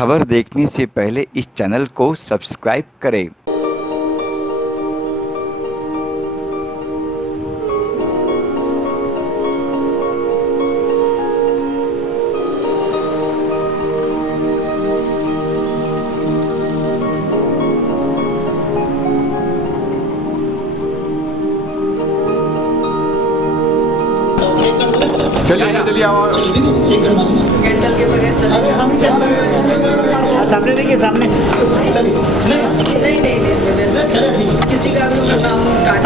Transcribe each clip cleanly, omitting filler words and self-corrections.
खबर देखने से पहले इस चैनल को सब्सक्राइब करें। चलिए चलिए आओ। कैंडल के बगैर चल सामने देखिए सामने नहीं नहीं नहीं वैसे किसी का भी नाम काट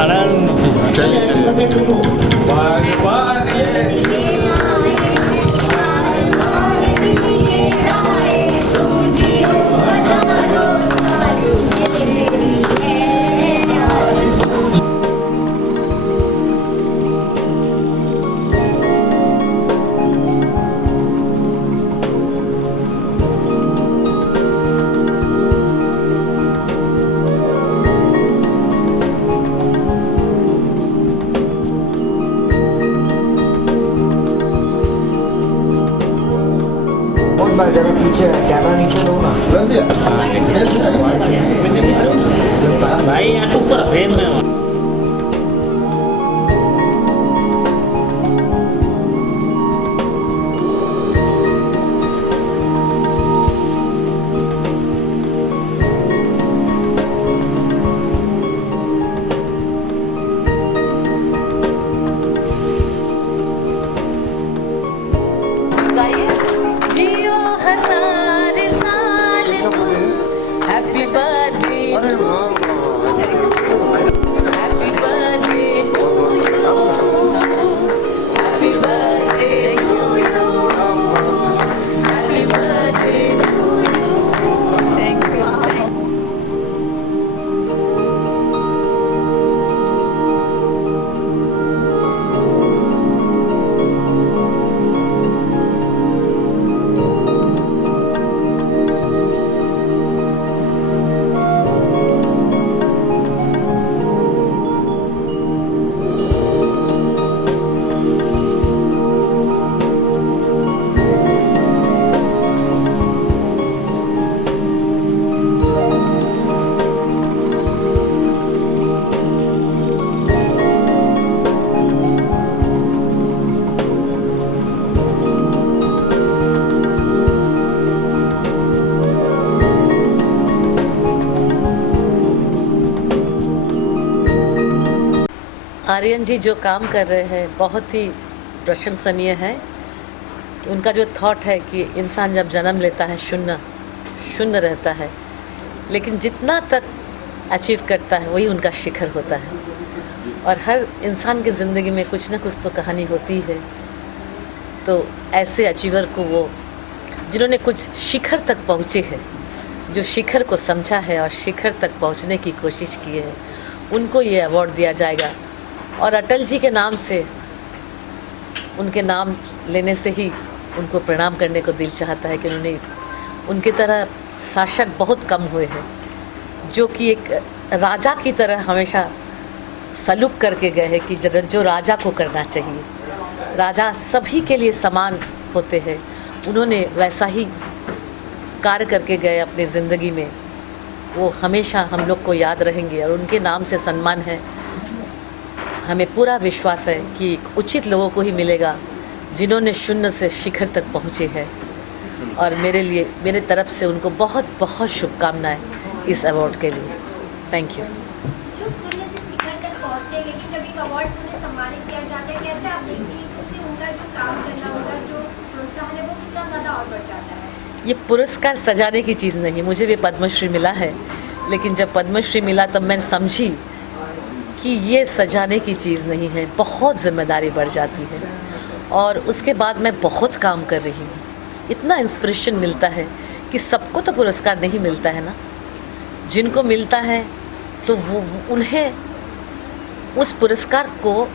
जरा पीछे कैमरा नीचे लो ना भाई यहाँ ऊपर फ्रेम में हो। जियो हजार साल happy birthday happy birthday happy birthday happy birthday thank you. Aryan ji जो काम कर रहे हैं बहुत ही प्रशंसनीय है। उनका जो थॉट है कि इंसान जब जन्म लेता है शून्य रहता है, लेकिन जितना तक अचीव करता है वही उनका शिखर होता है। और हर इंसान की ज़िंदगी में कुछ ना कुछ तो कहानी होती है। तो ऐसे अचीवर को वो जिन्होंने कुछ शिखर तक पहुँचे हैं, जो शिखर को समझा है और शिखर तक पहुँचने की कोशिश की है, उनको ये अवार्ड दिया जाएगा। और अटल जी के नाम से, उनके नाम लेने से ही उनको प्रणाम करने को दिल चाहता है कि उन्होंने उनकी तरह शासक बहुत कम हुए हैं, जो कि एक राजा की तरह हमेशा सलूक करके गए हैं कि जो राजा को करना चाहिए। राजा सभी के लिए समान होते हैं, उन्होंने वैसा ही कार्य करके गए अपनी ज़िंदगी में। वो हमेशा हम लोग को याद रहेंगे और उनके नाम से सम्मान है। हमें पूरा विश्वास है कि उचित लोगों को ही मिलेगा जिन्होंने शून्य से शिखर तक पहुँचे हैं। और मेरे तरफ से उनको बहुत बहुत शुभकामनाएं इस अवार्ड के लिए। Thank you. जो शून्य से शिखर तक पहुंचते हैं, लेकिन जब एक अवार्ड से उन्हें सम्मानित किया जाता है, कैसे आप देखते हैं उससे उनका जो काम करना, उनका जो प्रोत्साहन है वो कितना ज़्यादा और बढ़ जाता है? ये पुरस्कार सजाने की चीज़ नहीं। मुझे भी पद्मश्री मिला है, लेकिन जब पद्मश्री मिला तब मैं समझी कि ये सजाने की चीज़ नहीं है, बहुत जिम्मेदारी बढ़ जाती है। और उसके बाद मैं बहुत काम कर रही हूँ। इतना इंस्पिरेशन मिलता है कि सबको तो पुरस्कार नहीं मिलता है ना। जिनको मिलता है तो वो उन्हें उस पुरस्कार को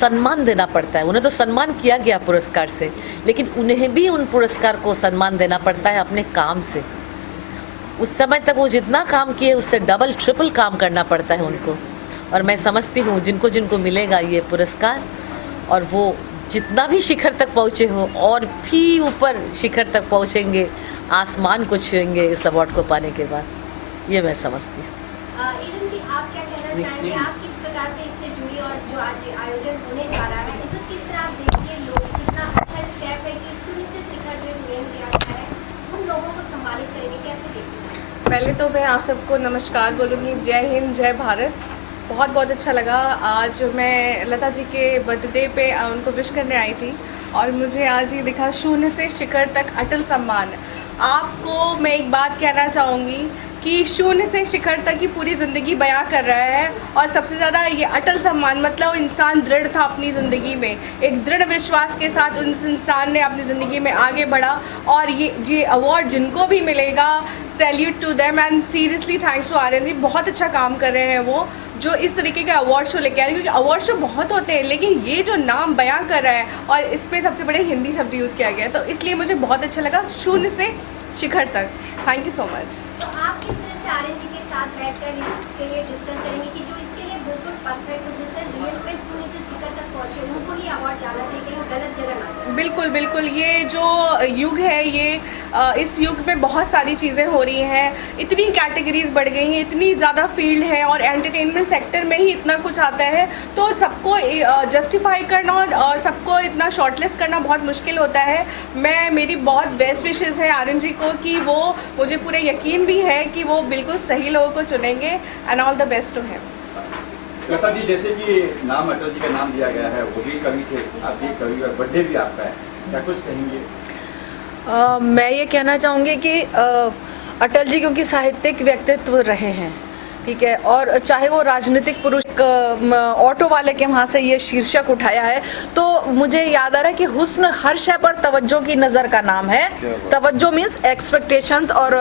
सम्मान देना पड़ता है। उन्हें तो सम्मान किया गया पुरस्कार से, लेकिन उन्हें भी उन पुरस्कार को सम्मान देना पड़ता है अपने काम से। उस समय तक वो जितना काम किए उससे डबल ट्रिपल काम करना पड़ता है उनको। और मैं समझती हूँ जिनको जिनको मिलेगा ये पुरस्कार, और वो जितना भी शिखर तक पहुँचे हो और भी ऊपर शिखर तक पहुँचेंगे, आसमान को छुएंगे इस अवार्ड को पाने के बाद, ये मैं समझती हूँ। इरम जी, आप क्या कहना चाहेंगे? आप किस प्रकार से इससे जुड़ी और जो आज आयोजन होने जा रहा है, इसको किस तरह आप देखिए? लोग कितना अच्छा स्टेप है कि शून्य से शिखर जो नेम दिया गया है, उन लोगों को सम्मानित करेंगे, कैसे देखते हैं? पहले तो मैं आप सबको नमस्कार बोलूँगी, जय हिंद जय भारत। बहुत बहुत अच्छा लगा। आज मैं लता जी के बर्थडे पे उनको विश करने आई थी और मुझे आज ये दिखा शून्य से शिखर तक अटल सम्मान। आपको मैं एक बात कहना चाहूँगी कि शून्य से शिखर तक की पूरी ज़िंदगी बयां कर रहा है और सबसे ज़्यादा ये अटल सम्मान मतलब इंसान दृढ़ था अपनी ज़िंदगी में, एक दृढ़ विश्वास के साथ उस इंसान ने अपनी ज़िंदगी में आगे बढ़ा और ये अवार्ड जिनको भी मिलेगा, salute to them and seriously thanks to Aryan ji. बहुत अच्छा काम कर रहे हैं वो, जो इस तरीके के अवार्ड शो लेके आ रहे हैं, क्योंकि अवार्ड शो बहुत होते हैं लेकिन ये जो नाम बयां कर रहा है और इस पर सबसे बड़े हिंदी शब्द यूज़ किया गया है, तो इसलिए मुझे बहुत अच्छा लगा। शून्य से शिखर तक, थैंक यू सो मच। तो आप किस तरह से आर्यन जी के साथ बैठकर इसके लिए डिस्कस करेंगे कि जो इसके लिए बिल्कुल परफेक्ट हो, जिस तरह रियल पे शून्य से शिखर तक पहुंचे, उनको ही अवार्ड जाना चाहिए, कहीं गलत जगह ना जाए? बिल्कुल बिल्कुल, ये जो युग है ये इस युग में बहुत सारी चीज़ें हो रही हैं, इतनी कैटेगरीज बढ़ गई हैं, इतनी ज़्यादा फील्ड है और एंटरटेनमेंट सेक्टर में ही इतना कुछ आता है, तो सबको जस्टिफाई करना और सबको इतना शॉर्टलिस्ट करना बहुत मुश्किल होता है। मेरी बहुत बेस्ट विशेज़ है आर्यन जी को कि वो, मुझे पूरे यकीन भी है कि वो बिल्कुल सही लोगों को चुनेंगे and all the best to him. Lata ji, जैसे कि नाम अटल जी का नाम दिया गया है, वो भी कवि थे, आप भी कवि और बर्थडे भी आपका है, क्या कुछ कहेंगे? मैं ये कहना चाहूँगी कि अटल जी क्योंकि साहित्यिक व्यक्तित्व रहे हैं, ठीक है, और चाहे वो राजनीतिक पुरुष, ऑटो वाले के वहाँ से ये शीर्षक उठाया है, तो मुझे याद आ रहा है कि हुस्न हर शय पर तवज्जो की नज़र का नाम है। तवज्जो मीन्स एक्सपेक्टेशंस और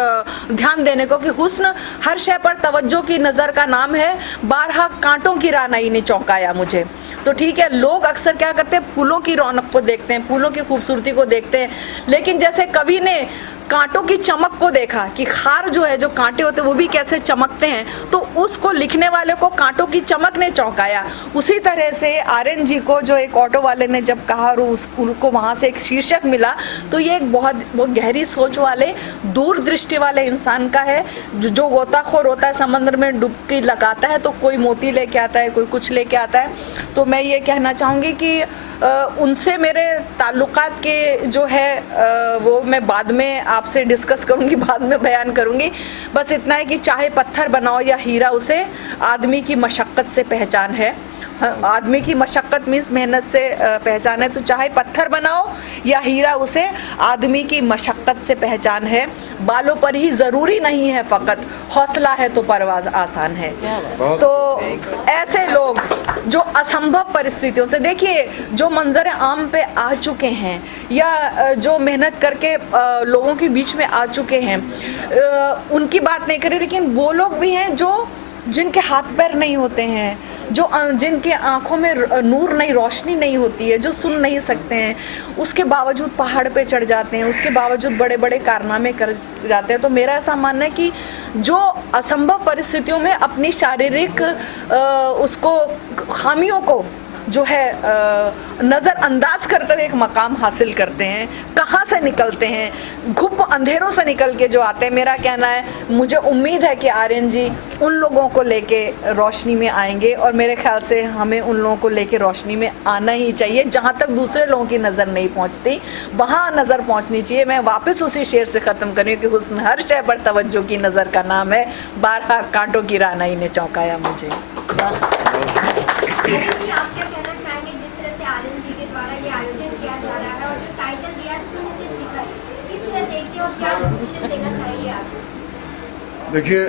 ध्यान देने को, कि हुस्न हर शय पर तवज्जो की नज़र का नाम है, बारहा कांटों की रानाई ने चौंकाया मुझे। तो ठीक है, लोग अक्सर क्या करते हैं, फूलों की रौनक को देखते हैं, फूलों की खूबसूरती को देखते हैं, लेकिन जैसे कवि ने कांटों की चमक को देखा कि खार जो है, जो कांटे होते हैं वो भी कैसे चमकते हैं, तो उसको लिखने वाले को कांटों की चमक ने चौंकाया। उसी तरह से आर्यन जी को जो एक ऑटो वाले ने जब कहा और उनको वहाँ से एक शीर्षक मिला, तो ये एक बहुत गहरी सोच वाले, दूरदृष्टि वाले इंसान का है। जो गोताखोर होता है, समंदर में डुबकी लगाता है, तो कोई मोती लेके आता है, कोई कुछ लेके आता है। तो मैं ये कहना चाहूँगी कि उनसे मेरे ताल्लुकात के जो है वो मैं बाद में आपसे डिस्कस करूंगी, बाद में बयान करूंगी। बस इतना है कि चाहे पत्थर बनाओ या हीरा, उसे आदमी की मशक्क़त से पहचान है। आदमी की मशक्क़त मीन्स मेहनत से पहचान है, तो चाहे पत्थर बनाओ या हीरा, उसे आदमी की मशक्क़त से पहचान है। बालों पर ही ज़रूरी नहीं है फ़कत, हौसला है तो परवाज़ आसान है। तो ऐसे लोग जो असंभव परिस्थितियों से, देखिए जो मंजर आम पे आ चुके हैं या जो मेहनत करके लोगों के बीच में आ चुके हैं, उनकी बात नहीं करें, लेकिन वो लोग भी हैं जो जिनके हाथ पैर नहीं होते हैं, जो जिनके आंखों में नूर नहीं, रोशनी नहीं होती है, जो सुन नहीं सकते हैं, उसके बावजूद पहाड़ पे चढ़ जाते हैं, उसके बावजूद बड़े बड़े कारनामे कर जाते हैं। तो मेरा ऐसा मानना है कि जो असंभव परिस्थितियों में अपनी शारीरिक उसको खामियों को जो है नज़रअंदाज करते हुए एक मकाम हासिल करते हैं, कहाँ से निकलते हैं, घुप अंधेरों से निकल के जो आते हैं। मेरा कहना है, मुझे उम्मीद है कि आर्यन जी उन लोगों को लेके रोशनी में आएंगे, और मेरे ख्याल से हमें उन लोगों को लेके रोशनी में आना ही चाहिए। जहाँ तक दूसरे लोगों की नज़र नहीं पहुँचती, वहाँ नज़र पहुँचनी चाहिए। मैं वापस उसी शेर से ख़त्म करूँ कि हुस्न हर शय पर तवज्जो की नज़र का नाम है, बारहा कांटों की रानाई ने चौंकाया मुझे। आप क्या कहना चाहेंगे जिस तरह से आर्यन जी के द्वारा ये आयोजन किया जा रहा है और जो टाइटल दिया शून्य से शिखर, किस तरह देखते हैं और क्या विशेष देना चाहेंगे आप? देखिए,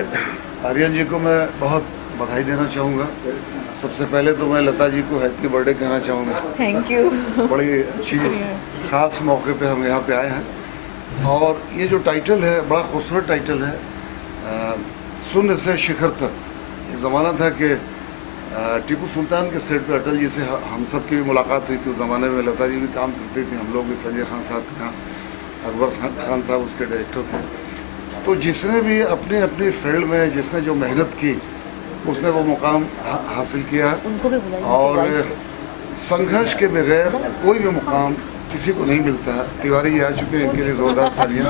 आर्यन जी को मैं बहुत बधाई देना चाहूँगा। सबसे पहले तो मैं लता जी को हैप्पी बर्थडे कहना चाहूँगा। Thank you. बड़ी अच्छी ख़ास मौके पे हम यहाँ पे आए हैं, और ये जो टाइटल है बड़ा खूबसूरत टाइटल है, शून्य से शिखर तक। एक ज़माना था कि टीपू सुल्तान के सेट पे अटल जी से हम सब की भी मुलाकात हुई थी। उस ज़माने में लता जी भी काम करती थी, हम लोग भी, संजय खान साहब के यहाँ, अकबर खान साहब उसके डायरेक्टर थे। तो जिसने भी अपने अपनी फील्ड में जिसने जो मेहनत की, उसने वो मुकाम हासिल किया, और संघर्ष के बगैर कोई भी मुकाम किसी को नहीं मिलता है। तिवारी जी आ चुके हैं, इनके लिए जोरदार तालियां।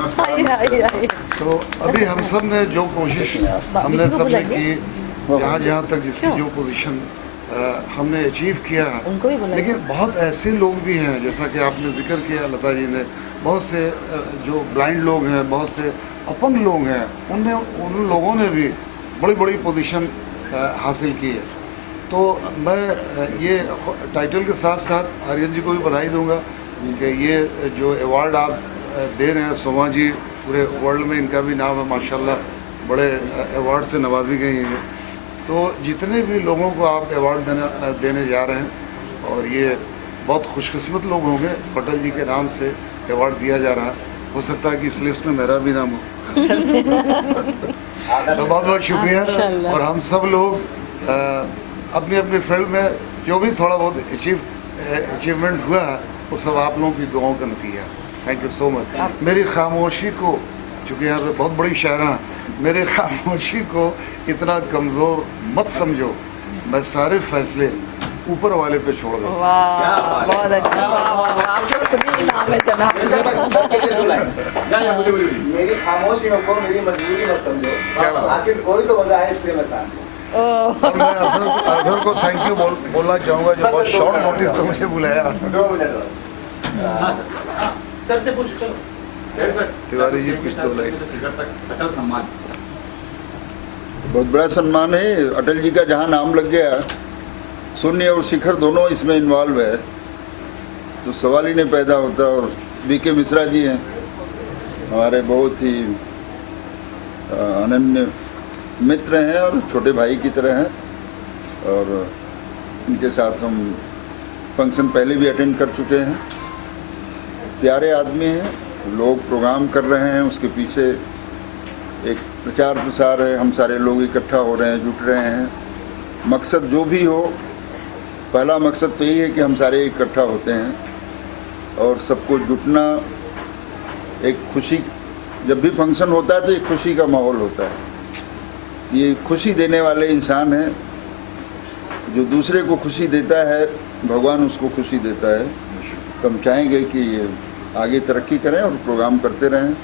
तो अभी हम सब ने जो कोशिश हमने सब ने की, जहाँ जहाँ तक जिसकी जो पोजीशन हमने अचीव किया, लेकिन बहुत ऐसे लोग भी हैं, जैसा कि आपने जिक्र किया लता जी ने, बहुत से जो ब्लाइंड लोग हैं, बहुत से अपंग लोग हैं, उन लोगों ने भी बड़ी बड़ी पोजीशन हासिल की है। तो मैं ये टाइटल के साथ साथ आर्यन जी को भी बधाई दूंगा कि ये जो अवार्ड आप दे रहे हैं, सोमा जी पूरे वर्ल्ड में इनका भी नाम है माशाल्लाह, बड़े अवार्ड से नवाजी गई हैं। तो जितने भी लोगों को आप अवार्ड देने जा रहे हैं, और ये बहुत खुशकिस्मत लोग होंगे, पटेल जी के नाम से अवार्ड दिया जा रहा है। हो सकता है कि इस लिस्ट में मेरा भी नाम हो। तो बहुत बहुत शुक्रिया। और हम सब लोग अपनी अपनी फील्ड में जो भी थोड़ा बहुत अचीवमेंट हुआ है, वो सब आप लोगों की दुआओं का नतीजा है। Thank you so much. मेरी खामोशी को, चूँकि यहाँ पे बहुत बड़ी शायरा, मेरे खामोशी को इतना कमज़ोर मत समझो, मैं सारे फैसले ऊपर वाले पे छोड़ दूँ। बहुत अच्छा, आपको खुद ही इनाम है जनाब। मेरी खामोशियों को मेरी मजबूरी मत समझो, आखिर कोई तो वजह है, इसलिए मैं साथ हूँ। और मैं अजहर को थैंक यू बोलना चाहूँगा, जो बहुत शॉर्ट नोटिस से मुझे बुलाया। 2 मिनट सर से पूछ चलो। तिवारी जी कुछ तो लाइक अटल सम्मान बहुत बड़ा सम्मान है। अटल जी का जहाँ नाम लग गया, शून्य और शिखर दोनों इसमें इन्वॉल्व है, तो सवाल ही नहीं पैदा होता। और बीके मिश्रा जी हैं हमारे बहुत ही अनन्य मित्र हैं और छोटे भाई की तरह हैं, और इनके साथ हम फंक्शन पहले भी अटेंड कर चुके हैं। प्यारे आदमी हैं, लोग प्रोग्राम कर रहे हैं, उसके पीछे एक प्रचार प्रसार है, हम सारे लोग इकट्ठा हो रहे हैं, जुट रहे हैं। मकसद जो भी हो, पहला मकसद तो यही है कि हम सारे इकट्ठा होते हैं और सबको जुटना, एक खुशी, जब भी फंक्शन होता है तो एक खुशी का माहौल होता है। ये खुशी देने वाले इंसान हैं, जो दूसरे को खुशी देता है, भगवान उसको खुशी देता है। तो हम चाहेंगे कि ये आगे तरक्की करें और प्रोग्राम करते रहें।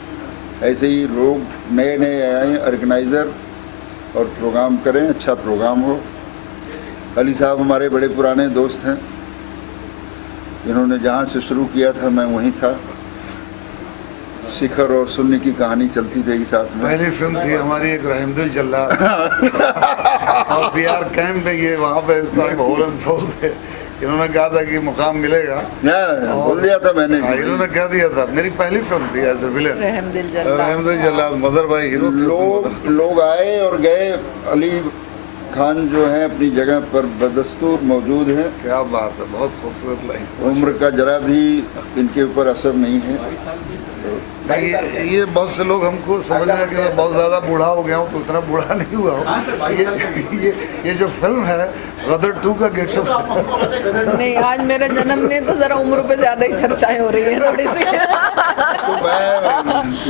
ऐसे ही लोग नए नए आए, ऑर्गेनाइज़र, और प्रोग्राम करें, अच्छा प्रोग्राम हो। अली साहब हमारे बड़े पुराने दोस्त हैं, इन्होंने जहाँ से शुरू किया था मैं वहीं था। शिखर और शून्य की कहानी चलती थी साथ में। पहली फिल्म थी हमारी एक रहमदिल जल्लाद और बिहार कैंप में, ये वहाँ पे इस तरह होलन सोल थे। इन्होंने कहा था कि मुकाम मिलेगा, बोल दिया था मैंने। इन्होंने कह दिया था। मेरी पहली फिल्म थी as a villain, रहमदिल Jallad, mother भाई हीरो थे। लोग आए और गए। अली खान जो है अपनी जगह पर बदस्तूर मौजूद हैं। क्या बात है, बहुत खूबसूरत लाइन। उम्र का जरा भी इनके ऊपर असर नहीं है। ये बहुत से लोग हमको समझ रहे हैं कि मैं बहुत ज़्यादा बूढ़ा हो गया हूँ, तो इतना बूढ़ा नहीं हुआ हूँ। ये जो फिल्म है गदर 2 का गेटअप नहीं, आज मेरे जन्म ने तो जरा उम्र पे ज्यादा ही चर्चाएं हो रही है थोड़ी सी। तो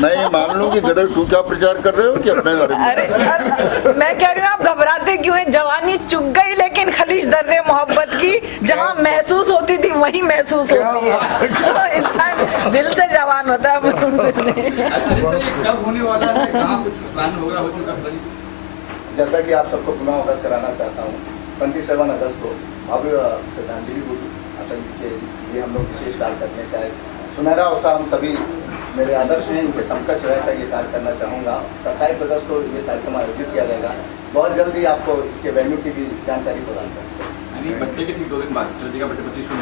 मैं ये मान लूँ कि गदर 2 का प्रचार कर रहे हो कि अपने बारे में? अरे मैं कह रही हूँ, आप घबराते क्यों हैं? जवानी चुक गई, लेकिन खलीज दर्द मोहब्बत की जहाँ महसूस होती थी वही महसूस होती है। तो इंसान दिल से जवान होता है। कब होने वाला है, कहाँ कुछ प्लान होगा, हो चुका है? जैसा कि आप सबको पुनः अवगत कराना चाहता हूँ, 27 अगस्त को भव्य श्रद्धांजलि होगी अटल जी के लिए। हम लोग विशेष कार्य करने का है, सुनहरा अवसर हम सभी, मेरे आदर्श हैं, उनके समकक्ष रहकर ये कार्य करना चाहूँगा। 27 अगस्त को ये कार्यक्रम आयोजित किया जाएगा। बहुत जल्दी आपको इसके वेन्यू की भी जानकारी प्रदान करेंगे। बर्थडे के ठीक 2 दिन बाद अटल जी का बर्थडे 25 को